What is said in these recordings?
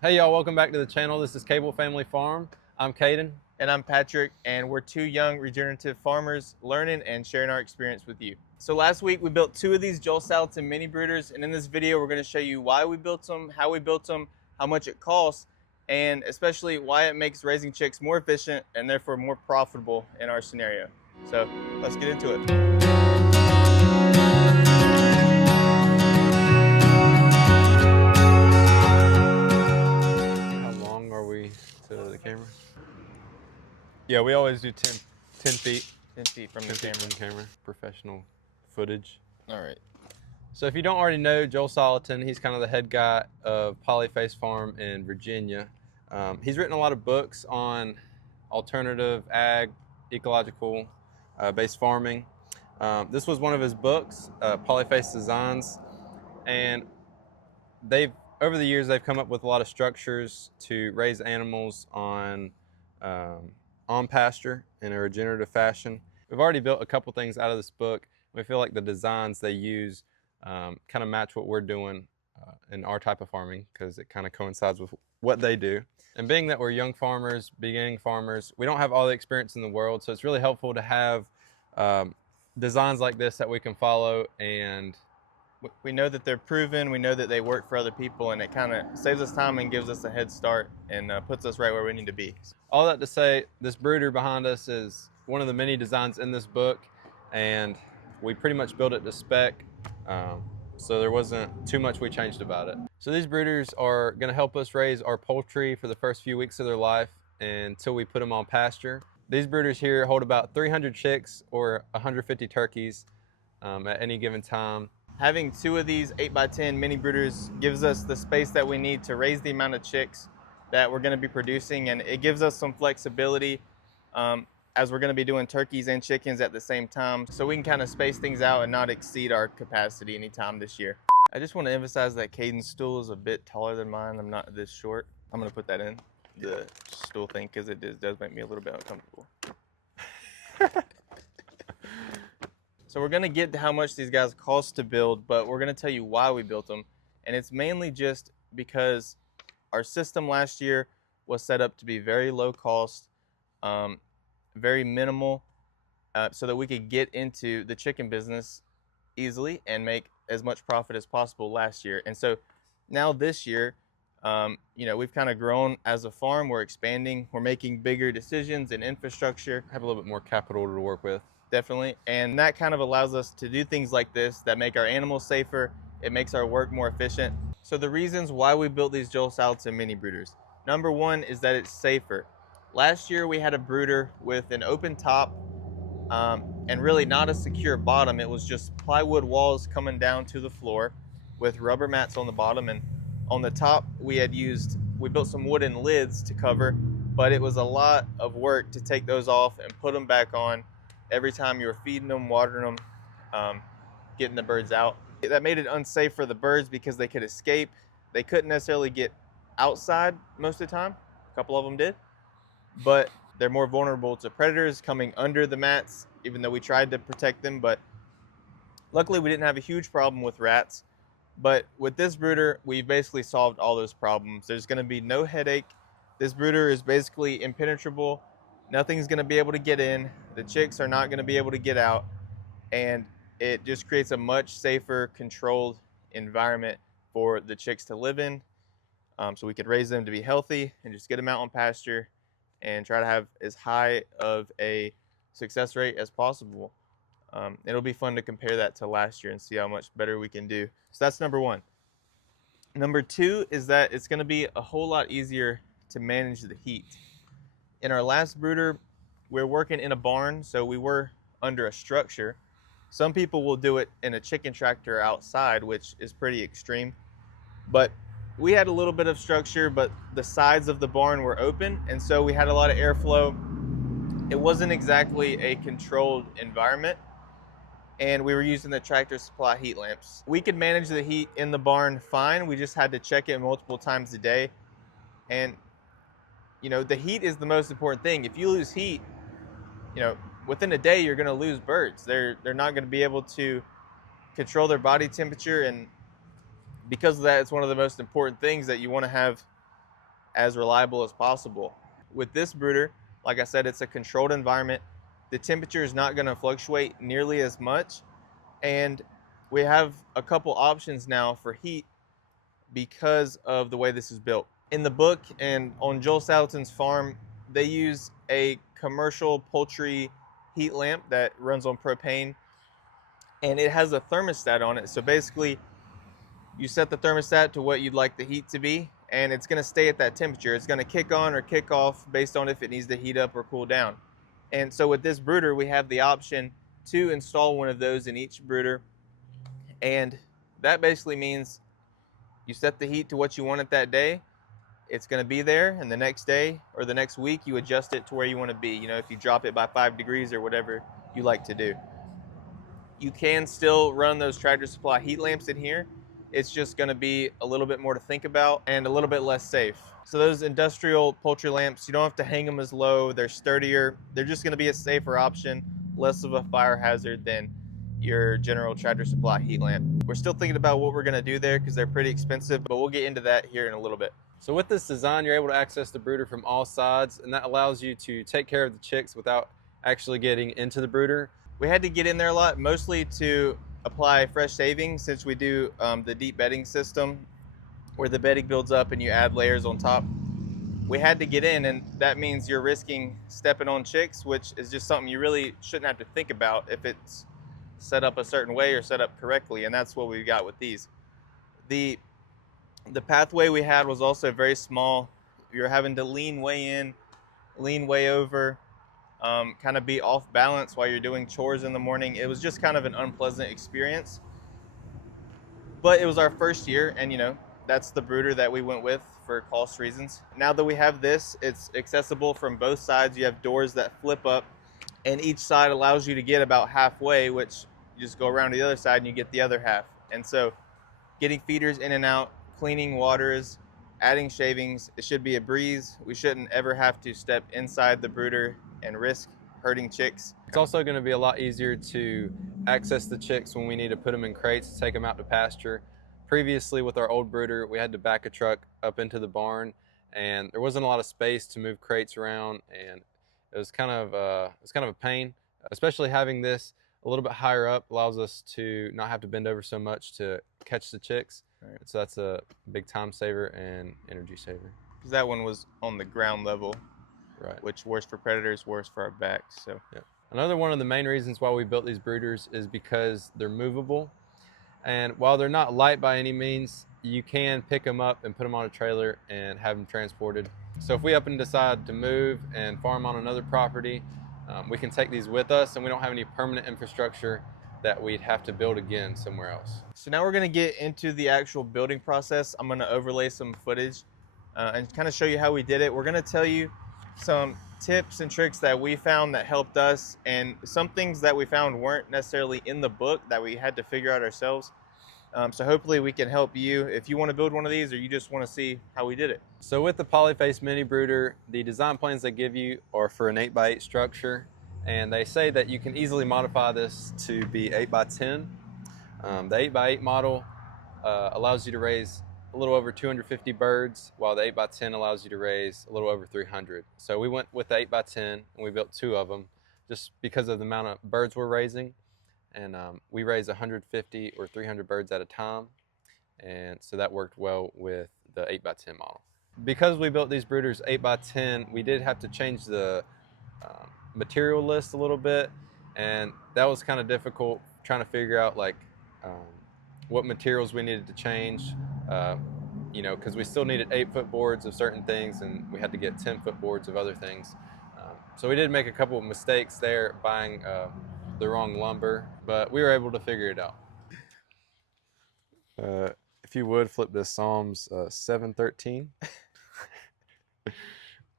Hey y'all, welcome back to the channel. This is Cable Family Farm. I'm Caden. And I'm Patrick, and we're two young regenerative farmers learning and sharing our experience with you. So last week we built two of these Salatin mini brooders, and in this video we're going to show you why we built them, how we built them, how much it costs, and especially why it makes raising chicks more efficient and therefore more profitable in our scenario. So let's get into it. To the camera? Yeah, we always do 10 feet. 10 feet from the camera. Professional footage. All right. So if you don't already know Joel Salatin, he's kind of the head guy of Polyface Farm in Virginia. He's written a lot of books on alternative ag, ecological based farming. This was one of his books, Polyface Designs, and over the years, they've come up with a lot of structures to raise animals on pasture in a regenerative fashion. We've already built a couple things out of this book. We feel like the designs they use kind of match what we're doing in our type of farming because it kind of coincides with what they do. And being that we're young farmers, beginning farmers, we don't have all the experience in the world, so it's really helpful to have designs like this that we can follow, and we know that they're proven, we know that they work for other people, and it kind of saves us time and gives us a head start and puts us right where we need to be. All that to say, this brooder behind us is one of the many designs in this book, and we pretty much built it to spec, so there wasn't too much we changed about it. So these brooders are going to help us raise our poultry for the first few weeks of their life until we put them on pasture. These brooders here hold about 300 chicks or 150 turkeys at any given time. Having two of these 8x10 mini brooders gives us the space that we need to raise the amount of chicks that we're going to be producing, and it gives us some flexibility as we're going to be doing turkeys and chickens at the same time, so we can kind of space things out and not exceed our capacity anytime this year. I just want to emphasize that Caden's stool is a bit taller than mine. I'm not this short. I'm going to put that in the stool thing because it does make me a little bit uncomfortable. So we're going to get to how much these guys cost to build, but we're going to tell you why we built them. And it's mainly just because our system last year was set up to be very low cost, very minimal, so that we could get into the chicken business easily and make as much profit as possible last year. And so now this year, we've kind of grown as a farm. We're expanding. We're making bigger decisions in infrastructure. Have a little bit more capital to work with. Definitely, and that kind of allows us to do things like this that make our animals safer. It makes our work more efficient. So the reasons why we built these Salatin mini brooders. Number one is that it's safer. Last year we had a brooder with an open top and really not a secure bottom. It was just plywood walls coming down to the floor with rubber mats on the bottom, and on the top we built some wooden lids to cover, but it was a lot of work to take those off and put them back on every time you were feeding them, watering them, getting the birds out. That made it unsafe for the birds because they could escape. They couldn't necessarily get outside most of the time. A couple of them did, but they're more vulnerable to predators coming under the mats, even though we tried to protect them. But luckily we didn't have a huge problem with rats. But with this brooder, we basically solved all those problems. There's going to be no headache. This brooder is basically impenetrable. Nothing's going to be able to get in. The chicks are not going to be able to get out. And it just creates a much safer, controlled environment for the chicks to live in. So we could raise them to be healthy and just get them out on pasture and try to have as high of a success rate as possible. It'll be fun to compare that to last year and see how much better we can do. So that's number one. Number two is that it's going to be a whole lot easier to manage the heat. In our last brooder, we're working in a barn, so we were under a structure. Some people will do it in a chicken tractor outside, which is pretty extreme. But we had a little bit of structure, but the sides of the barn were open, and so we had a lot of airflow. It wasn't exactly a controlled environment, and we were using the Tractor Supply heat lamps. We could manage the heat in the barn fine. We just had to check it multiple times a day. And the heat is the most important thing. If you lose heat, within a day you're going to lose birds. They're not going to be able to control their body temperature, and because of that, it's one of the most important things that you want to have as reliable as possible. With this brooder, like I said, it's a controlled environment. The temperature is not going to fluctuate nearly as much, and we have a couple options now for heat because of the way this is built. In the book and on Joel Salatin's farm, they use a commercial poultry heat lamp that runs on propane, and it has a thermostat on it. So basically, you set the thermostat to what you'd like the heat to be, and it's going to stay at that temperature. It's going to kick on or kick off based on if it needs to heat up or cool down. And so with this brooder, we have the option to install one of those in each brooder, and that basically means you set the heat to what you want it that day. It's going to be there, and the next day or the next week you adjust it to where you want to be. You know, if you drop it by 5 degrees or whatever you like to do. You can still run those Tractor Supply heat lamps in here. It's just going to be a little bit more to think about and a little bit less safe. So those industrial poultry lamps, you don't have to hang them as low. They're sturdier. They're just going to be a safer option, less of a fire hazard than your general Tractor Supply heat lamp. We're still thinking about what we're going to do there because they're pretty expensive, but we'll get into that here in a little bit. So with this design, you're able to access the brooder from all sides, and that allows you to take care of the chicks without actually getting into the brooder. We had to get in there a lot, mostly to apply fresh shavings, since we do the deep bedding system where the bedding builds up and you add layers on top. We had to get in, and that means you're risking stepping on chicks, which is just something you really shouldn't have to think about if it's set up a certain way or set up correctly, and that's what we got with these. The pathway we had was also very small. You're having to lean way in, lean way over, kind of be off balance while you're doing chores in the morning. It was just kind of an unpleasant experience. But it was our first year, and you know, that's the brooder that we went with for cost reasons. Now that we have this, it's accessible from both sides. You have doors that flip up, and each side allows you to get about halfway, which you just go around to the other side and you get the other half. And so getting feeders in and out, cleaning waters, adding shavings, it should be a breeze. We shouldn't ever have to step inside the brooder and risk hurting chicks. It's also going to be a lot easier to access the chicks when we need to put them in crates to take them out to pasture. Previously with our old brooder, we had to back a truck up into the barn, and there wasn't a lot of space to move crates around, and it was kind of a pain. Especially having this a little bit higher up allows us to not have to bend over so much to catch the chicks. Right. So that's a big time saver and energy saver. Because that one was on the ground level, right? Which worse for predators, worse for our backs. So yeah. Another one of the main reasons why we built these brooders is because they're movable. And while they're not light by any means, you can pick them up and put them on a trailer and have them transported. So if we up and decide to move and farm on another property, we can take these with us, and we don't have any permanent infrastructure that we'd have to build again somewhere else. So now we're going to get into the actual building process. I'm going to overlay some footage and kind of show you how we did it. We're going to tell you some tips and tricks that we found that helped us, and some things that we found weren't necessarily in the book that we had to figure out ourselves. So hopefully we can help you if you want to build one of these or you just want to see how we did it. So with the polyface mini brooder, the design plans they give you are for an 8x8 structure, and they say that you can easily modify this to be 8x10. The 8x8 model allows you to raise a little over 250 birds, while the 8x10 allows you to raise a little over 300. So we went with the 8x10 and we built 2 of them just because of the amount of birds we're raising. And we raise 150 or 300 birds at a time, and so that worked well with the 8x10 model. Because we built these brooders 8x10, we did have to change the material list a little bit, and that was kind of difficult trying to figure out like what materials we needed to change, you know, because we still needed 8-foot boards of certain things, and we had to get 10-foot boards of other things. So we did make a couple of mistakes there buying the wrong lumber, but we were able to figure it out. If you would flip this Psalms 7:13.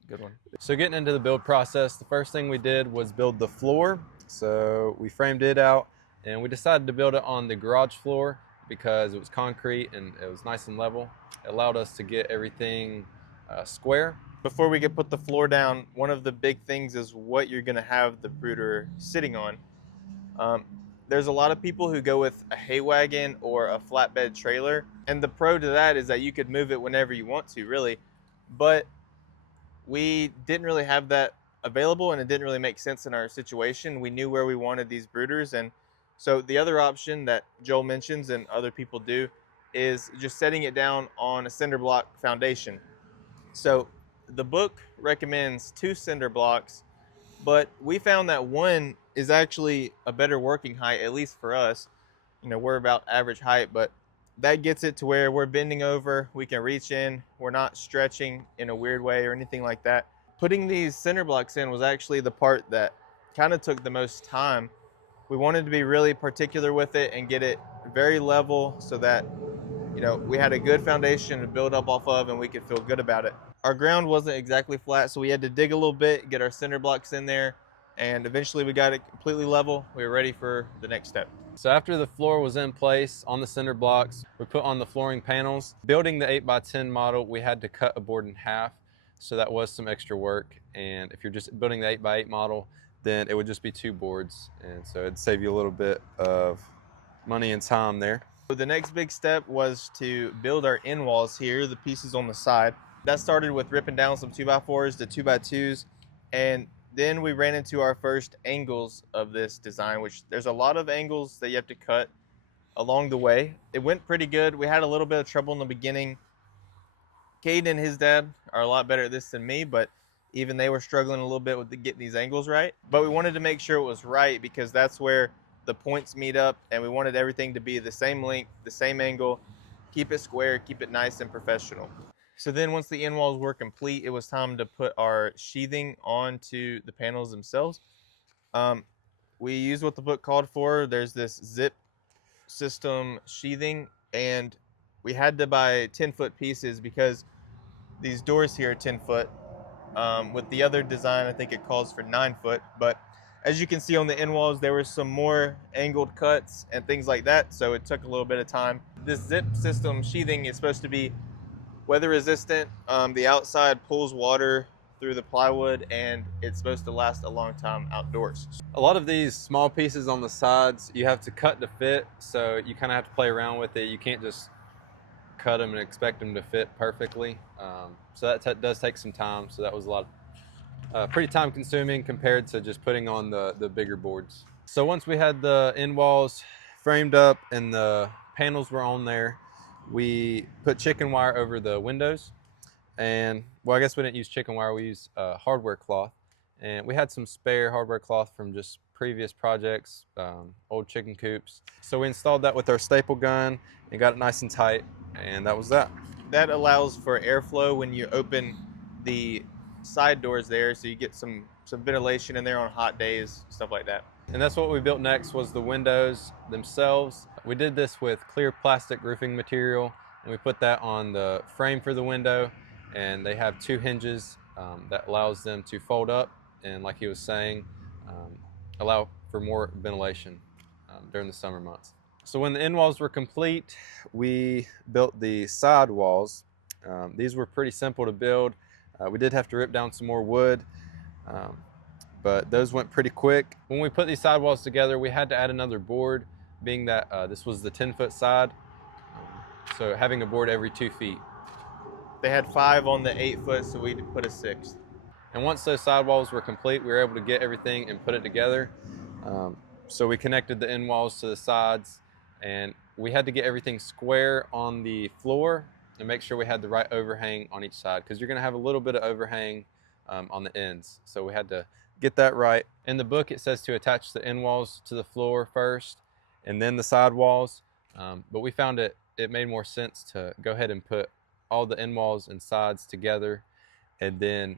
Good one. So getting into the build process, the first thing we did was build the floor. So we framed it out, and we decided to build it on the garage floor because it was concrete and it was nice and level. It allowed us to get everything square. Before we could put the floor down, one of the big things is what you're going to have the brooder sitting on. There's a lot of people who go with a hay wagon or a flatbed trailer, and the pro to that is that you could move it whenever you want to, really. but we didn't really have that available, and it didn't really make sense in our situation. We knew where we wanted these brooders, and so the other option that Joel mentions and other people do is just setting it down on a cinder block foundation. So the book recommends 2 cinder blocks, but we found that one is actually a better working height, at least for us. You know, we're about average height, but that gets it to where we're bending over, we can reach in, we're not stretching in a weird way or anything like that. Putting these cinder blocks in was actually the part that kind of took the most time. We wanted to be really particular with it and get it very level so that, you know, we had a good foundation to build up off of and we could feel good about it. Our ground wasn't exactly flat, so we had to dig a little bit, get our cinder blocks in there, and eventually we got it completely level. We were ready for the next step. So after the floor was in place on the cinder blocks, we put on the flooring panels. Building the 8x10 model, we had to cut a board in half, so that was some extra work. And if you're just building the 8x8 model, then it would just be 2 boards, and so it'd save you a little bit of money and time there. So the next big step was to build our end walls here, the pieces on the side. That started with ripping down some 2x4s to 2x2s, and then we ran into our first angles of this design, which there's a lot of angles that you have to cut along the way. It went pretty good. We had a little bit of trouble in the beginning. Caden and his dad are a lot better at this than me, but even they were struggling a little bit with getting these angles right. But we wanted to make sure it was right because that's where the points meet up, and we wanted everything to be the same length, the same angle, keep it square, keep it nice and professional. So then once the end walls were complete, it was time to put our sheathing onto the panels themselves. We used what the book called for. There's this zip system sheathing, and we had to buy 10-foot pieces because these doors here are 10 foot. With the other design, I think it calls for 9 foot, but as you can see on the end walls, there were some more angled cuts and things like that, so it took a little bit of time. This zip system sheathing is supposed to be weather resistant. The outside pulls water through the plywood, and it's supposed to last a long time outdoors. A lot of these small pieces on the sides, you have to cut to fit, so you kind of have to play around with it. You can't just cut them and expect them to fit perfectly. So that does take some time, so that was a lot pretty time consuming compared to just putting on the bigger boards. So once we had the end walls framed up and the panels were on there, we put chicken wire over the windows. And well, I guess we didn't use chicken wire, we used hardware cloth. And we had some spare hardware cloth from just previous projects, old chicken coops. So we installed that with our staple gun and got it nice and tight, and that was that. That allows for airflow when you open the side doors there, so you get some ventilation in there on hot days, stuff like that. And that's what we built next, was the windows themselves. We did this with clear plastic roofing material, and we put that on the frame for the window, and they have 2 hinges that allows them to fold up, and like he was saying, allow for more ventilation during the summer months. So when the end walls were complete, we built the side walls. These were pretty simple to build. We did have to rip down some more wood, but those went pretty quick. When we put these side walls together, we had to add another board, being that this was the 10-foot side, so having a board every 2 feet. They had 5 on the 8 foot, so we put a 6th. And once those side walls were complete, we were able to get everything and put it together. So we connected the end walls to the sides, and we had to get everything square on the floor and make sure we had the right overhang on each side, because you're going to have a little bit of overhang on the ends. So we had to get that right. In the book, it says to attach the end walls to the floor first and then the side walls, but we found it made more sense to go ahead and put all the end walls and sides together and then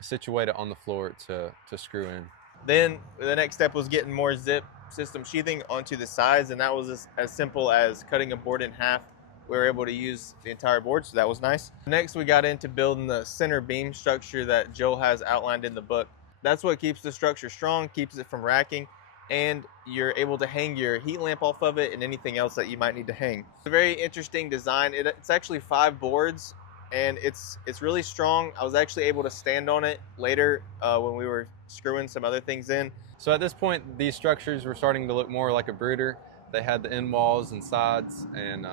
situate it on the floor to screw in. Then the next step was getting more zip system sheathing onto the sides, and that was as simple as cutting a board in half. We were able to use the entire board, so that was nice. Next, we got into building the center beam structure that Joel has outlined in the book. That's what keeps the structure strong, keeps it from racking, and you're able to hang your heat lamp off of it and anything else that you might need to hang. It's a very interesting design. It's actually 5 boards, and it's really strong. I was actually able to stand on it later when we were screwing some other things in. So at this point, these structures were starting to look more like a brooder. They had the end walls and sides and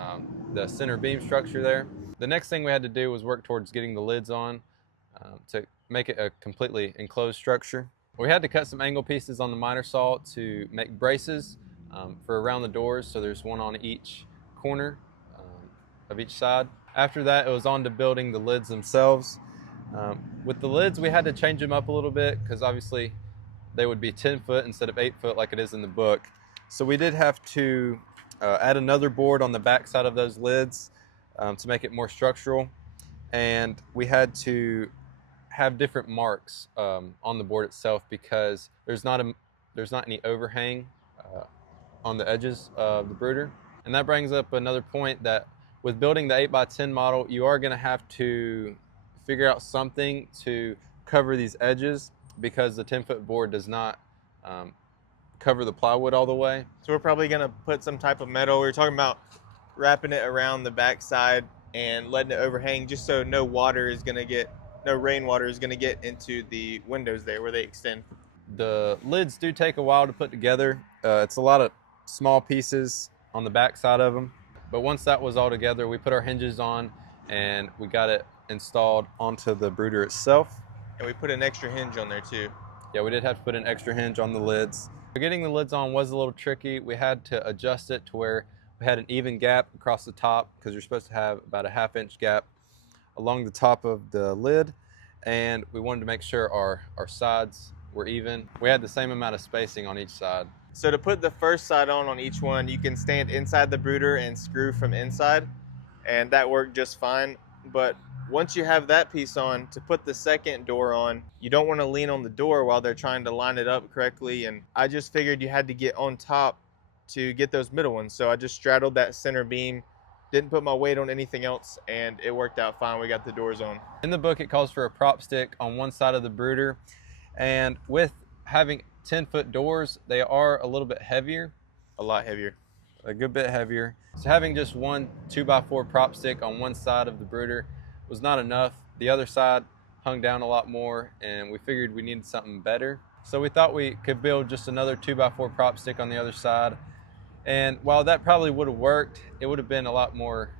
the center beam structure there. The next thing we had to do was work towards getting the lids on to make it a completely enclosed structure. We had to cut some angle pieces on the miter saw to make braces for around the doors, so there's one on each corner of each side. After that, it was on to building the lids themselves. With the lids, we had to change them up a little bit because obviously they would be 10 foot instead of 8 foot like it is in the book. So we did have to add another board on the back side of those lids to make it more structural, and we had to have different marks on the board itself because there's not any overhang on the edges of the brooder. And that brings up another point, that with building the 8x10 model, you are going to have to figure out something to cover these edges because the 10-foot board does not cover the plywood all the way. So we're probably going to put some type of metal. We were talking about wrapping it around the backside and letting it overhang just so no rainwater is going to get into the windows there where they extend. The lids do take a while to put together. It's a lot of small pieces on the back side of them. But once that was all together, we put our hinges on and we got it installed onto the brooder itself. And we put an extra hinge on there too. Yeah, we did have to put an extra hinge on the lids. Getting the lids on was a little tricky. We had to adjust it to where we had an even gap across the top because you're supposed to have about a 1/2 inch gap along the top of the lid, and we wanted to make sure our sides were even. We had the same amount of spacing on each side. So to put the first side on each one, you can stand inside the brooder and screw from inside, and that worked just fine. But once you have that piece on, to put the second door on, you don't want to lean on the door while they're trying to line it up correctly, and I just figured you had to get on top to get those middle ones. So I just straddled that center beam, didn't put my weight on anything else, and it worked out fine. We got the doors on. In the book, it calls for a prop stick on one side of the brooder, and with having 10-foot doors, they are a little bit heavier. A lot heavier. A good bit heavier. So having just one 2x4 prop stick on one side of the brooder was not enough. The other side hung down a lot more, and we figured we needed something better. So we thought we could build just another 2x4 prop stick on the other side. And while that probably would have worked, it would have been a lot more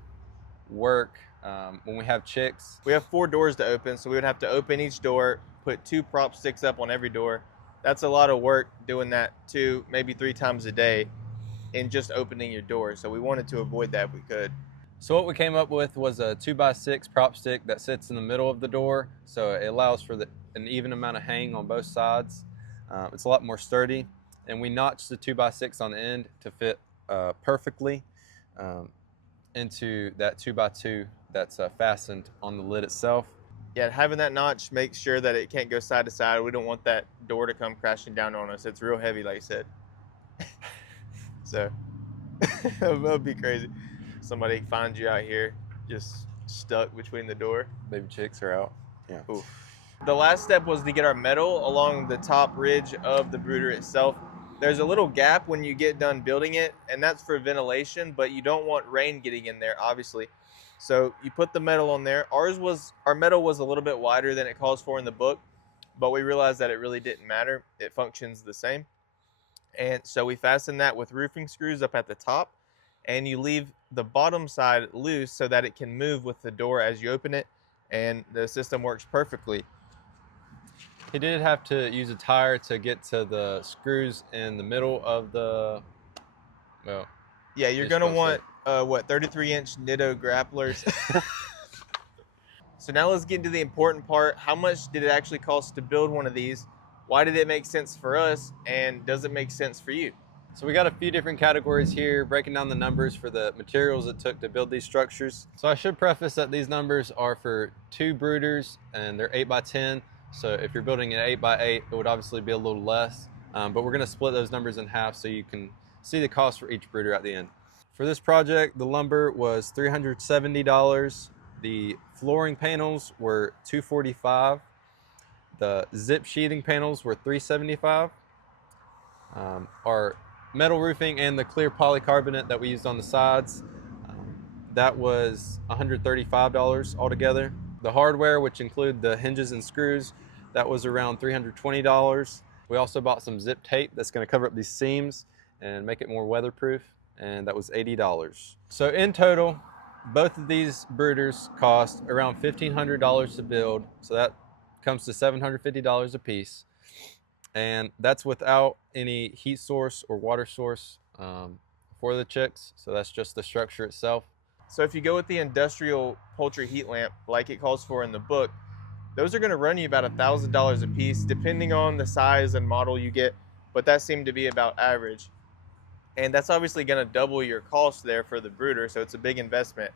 work when we have chicks. We have 4 doors to open, so we would have to open each door, put 2 prop sticks up on every door. That's a lot of work doing that 2, maybe 3 times a day in just opening your door. So we wanted to avoid that if we could. So what we came up with was a 2x6 prop stick that sits in the middle of the door. So it allows for an even amount of hang on both sides. It's a lot more sturdy. And we notched the 2x6 on the end to fit perfectly into that 2x2 that's fastened on the lid itself. Yeah, having that notch makes sure that it can't go side to side. We don't want that door to come crashing down on us. It's real heavy, like I said. So that would be crazy. Somebody finds you out here just stuck between the door. Baby chicks are out. Yeah. Oof. The last step was to get our metal along the top ridge of the brooder itself. There's a little gap when you get done building it, and that's for ventilation, but you don't want rain getting in there, obviously. So you put the metal on there. Our metal was a little bit wider than it calls for in the book, but we realized that it really didn't matter. It functions the same. And so we fastened that with roofing screws up at the top, and you leave the bottom side loose so that it can move with the door as you open it, and the system works perfectly. He did have to use a tire to get to the screws in the middle of the, well. Yeah, you're going to want, 33-inch Nitto grapplers. So now let's get into the important part. How much did it actually cost to build one of these? Why did it make sense for us? And does it make sense for you? So we got a few different categories here, breaking down the numbers for the materials it took to build these structures. So I should preface that these numbers are for 2 brooders, and they're 8x10. So if you're building an 8x8, it would obviously be a little less, but we're going to split those numbers in half so you can see the cost for each brooder at the end. For this project, the lumber was $370. The flooring panels were $245. The zip sheathing panels were $375. Our metal roofing and the clear polycarbonate that we used on the sides, that was $135 altogether. The hardware, which include the hinges and screws, that was around $320. We also bought some zip tape that's going to cover up these seams and make it more weatherproof, and that was $80. So in total, Both of these brooders cost around $1,500 to build, so that comes to $750 a piece. And that's without any heat source or water source for the chicks, so that's just the structure itself. So if you go with the industrial poultry heat lamp, like it calls for in the book, those are going to run you about $1,000 a piece, depending on the size and model you get, but that seemed to be about average. And that's obviously going to double your cost there for the brooder, so it's a big investment.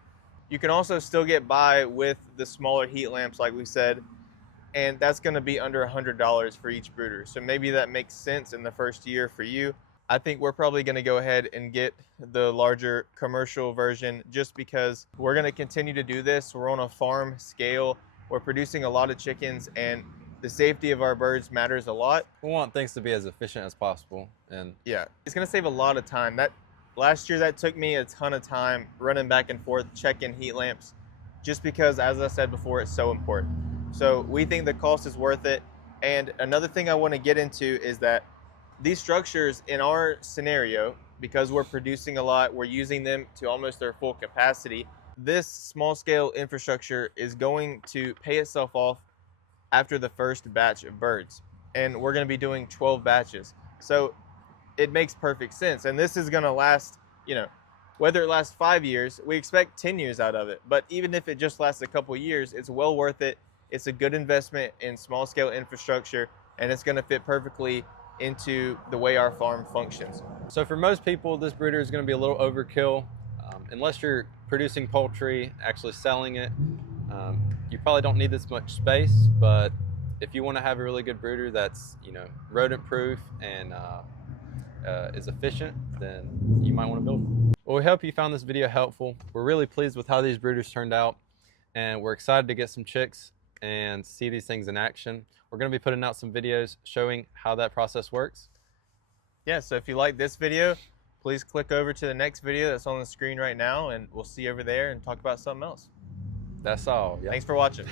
You can also still get by with the smaller heat lamps, like we said, and that's going to be under $100 for each brooder. So maybe that makes sense in the first year for you. I think we're probably going to go ahead and get the larger commercial version just because we're going to continue to do this. We're on a farm scale. We're producing a lot of chickens, and the safety of our birds matters a lot. We want things to be as efficient as possible. And yeah, it's going to save a lot of time. Last year that took me a ton of time running back and forth, checking heat lamps, just because, as I said before, it's so important. So we think the cost is worth it. And another thing I want to get into is that these structures in our scenario, because we're producing a lot, we're using them to almost their full capacity, this small scale infrastructure is going to pay itself off after the first batch of birds. And we're going to be doing 12 batches. So it makes perfect sense. And this is going to last, whether it lasts 5 years, we expect 10 years out of it. But even if it just lasts a couple years, it's well worth it. It's a good investment in small scale infrastructure, and it's going to fit perfectly into the way our farm functions. So for most people, this brooder is going to be a little overkill. Unless you're producing poultry, actually selling it, you probably don't need this much space. But if you want to have a really good brooder that's rodent proof and is efficient, then you might want to build one. Well, we hope you found this video helpful. We're really pleased with how these brooders turned out, and we're excited to get some chicks and see these things in action. We're going to be putting out some videos showing how that process works. Yeah, so if you like this video, please click over to the next video that's on the screen right now, and we'll see you over there and talk about something else. That's all. Yeah. Thanks for watching.